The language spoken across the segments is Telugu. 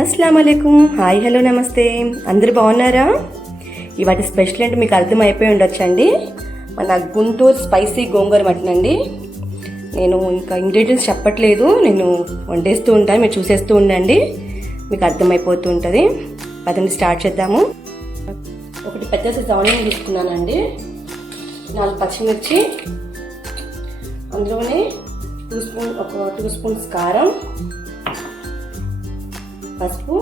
అస్సలం వాలేకుమ్. హాయ్, హలో, నమస్తే. అందరు బాగున్నారా? ఇవాటి స్పెషల్ అంటే మీకు అర్థమైపోయి ఉండొచ్చండి. మన గుంటూరు స్పైసీ గోంగూర మటన్ అండి. నేను ఇంకా ఇంగ్రీడియంట్స్ చెప్పట్లేదు, నేను వండేస్తూ ఉంటాను, మీరు చూసేస్తూ ఉండండి, మీకు అర్థమైపోతూ ఉంటుంది. పదండి స్టార్ట్ చేద్దాము. ఒకటి పెద్ద సైజ్ ఆనియన్ తీసుకున్నానండి, 4 పచ్చిమిర్చి, అందులోనే 2 స్పూన్స్ కారం, పసుపు,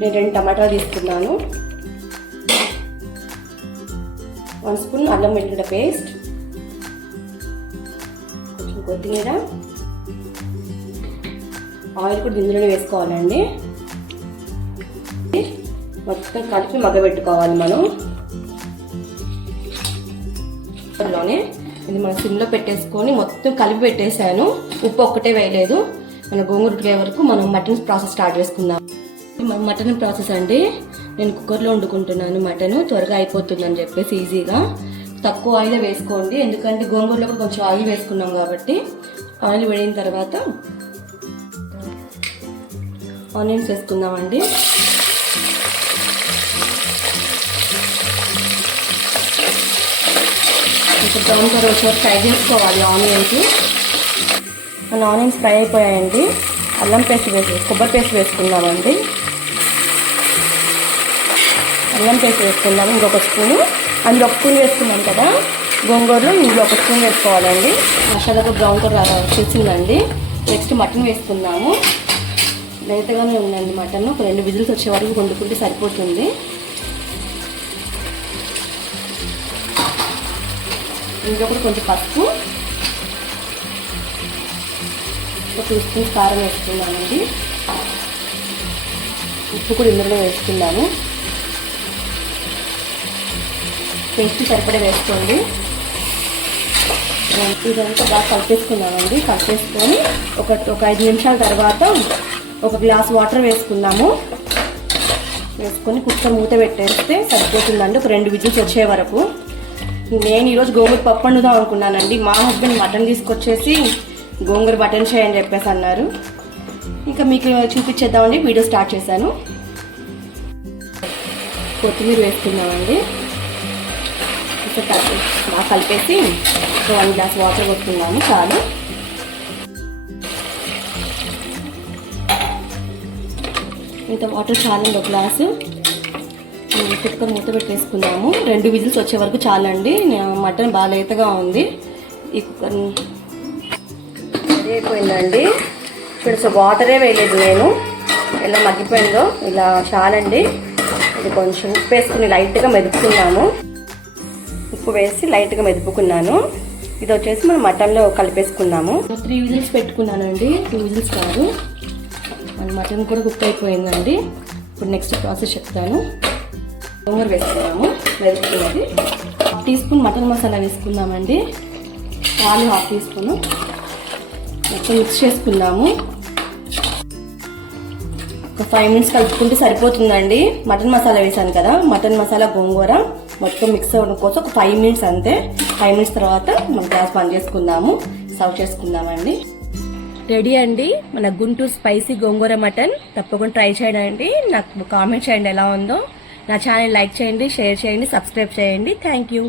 నేను 2 టమాటాలు తీసుకున్నాను, 1 స్పూన్ అల్లం వెల్లుల్లి పేస్ట్, కొంచెం కొత్తిమీర, ఆయిల్ కూడా ఇందులోనే వేసుకోవాలండి. మొత్తం కలిపి మగ్గబెట్టుకోవాలి మనం. అందులోనే ఇది మన సిమ్లో పెట్టేసుకొని మొత్తం కలిపి పెట్టేశాను. ఉప్పు ఒక్కటే వేయలేదు. మన గోంగూర ఫ్లేవర్కు మనం మటన్ ప్రాసెస్ స్టార్ట్ చేసుకుందాం. మటన్ ప్రాసెస్ అండి, నేను కుక్కర్లో వండుకుంటున్నాను. మటన్ త్వరగా అయిపోతుందని చెప్పేసి ఈజీగా తక్కువ ఆయిల్ వేసుకోండి, ఎందుకంటే గోంగూరలో కూడా కొంచెం ఆయిల్ వేసుకున్నాం కాబట్టి. ఆయిల్ వేడిన తర్వాత ఆనియన్స్ వేసుకుందామండి. కొంచెం బ్రౌన్ కలర్ వచ్చే వరకు ఫ్రై చేసుకోవాలి ఆనియన్స్. మన ఆనియన్స్ ఫ్రై అయిపోయాయండి. అల్లం పేస్ట్ కొబ్బరి పేస్ట్ వేసుకుందామండి. అల్లం పేస్ట్ వేసుకుందాము, ఇంకొక స్పూను. అందులో 1 స్పూన్ వేసుకున్నాం కదా గోంగూరలో, ఇందులో 1 స్పూన్ వేసుకోవాలండి. మసాలాగా బ్రౌన్ కలర్ వచ్చేసిందండి. నెక్స్ట్ మటన్ వేసుకుందాము. లేతగానే ఉందండి మటన్, ఒక 2 విజిల్స్ వచ్చే వరకు వండుకుంటే సరిపోతుంది. ఇందులో కూడా కొంచెం పసుపు, ఒక 2 స్పూన్స్ కారం వేసుకున్నామండి. ఉప్పు కూడా ఇందులో వేసుకున్నాము. టేస్ట్ సరిపడే వేసుకోండి. ఇదంతా బాగా కలిపేసుకున్నామండి. కలిపేసుకొని ఒక 5 నిమిషాల తర్వాత 1 గ్లాస్ వాటర్ వేసుకున్నాము. వేసుకొని కుక్కర్ మూత పెట్టేస్తే సరిపోతుందండి, ఒక 2 విజిల్స్ వచ్చే వరకు. నేను ఈరోజు గోంగూర పప్పు వండుదాం అనుకున్నానండి. మా హస్బెండ్ మటన్ తీసుకొచ్చేసి గోంగూర మటన్ చేయని చెప్పేసి అన్నారు. ఇంకా మీకు చూపించేద్దామండి, వీడియో స్టార్ట్ చేశాను. కొత్తిమీర వేసుకున్నామండి. బాగా కలిపేసి 1 గ్లాస్ వాటర్ కొట్టుకున్నాము, చాలు. ఇంత వాటర్ చాలండి, 1 గ్లాసు. కుక్కర్ మూత పెట్టేసుకున్నాము. 2 విజిల్స్ వచ్చే వరకు చాలండి. మటన్ బాగా లేతగా ఉంది. ఈ కుక్కర్ రెడీ అయిపోయిందండి. చూడండి, వాటరే వేయలేదు నేను, ఎలా మగ్గిపోయిందో. ఇలా చాలండి. ఇది కొంచెం ఉప్పు వేసుకుని లైట్గా మెదుపుకున్నాము. ఉప్పు వేసి లైట్గా మెదుపుకున్నాను. ఇది వచ్చేసి మనం మటన్లో కలిపేసుకున్నాము. 3 విజిల్స్ పెట్టుకున్నానండి, 2 విజిల్స్ కాదు. మన మటన్ కూడా కుక్ అయిపోయిందండి. ఇప్పుడు నెక్స్ట్ ప్రాసెస్ చెప్తాను. గోంగూర వేసుకున్నాము, మెదుపుకున్నది. 1/2 టీ స్పూన్ మటన్ మసాలా వేసుకుందామండి. పాలు 1/2 టీ స్పూను. మొత్తం మిక్స్ చేసుకుందాము. ఒక 5 మినిట్స్ కలుపుకుంటే సరిపోతుందండి. మటన్ మసాలా వేసాను కదా, మటన్ మసాలా గోంగూర మొత్తం మిక్స్ అవ్వడం కోసం ఒక 5 మినిట్స్ అంతే. 5 మినిట్స్ తర్వాత మనం గ్యాస్ బంద్ చేసుకుందాము, సర్వ్ చేసుకుందామండి. రెడీ అండి మన గుంటూరు స్పైసీ గోంగూర మటన్. తప్పకుండా ట్రై చేయండి, నాకు కామెంట్ చేయండి ఎలా ఉందో. నా ఛానల్ లైక్ చేయండి, షేర్ చేయండి, సబ్స్క్రైబ్ చేయండి. Thank you.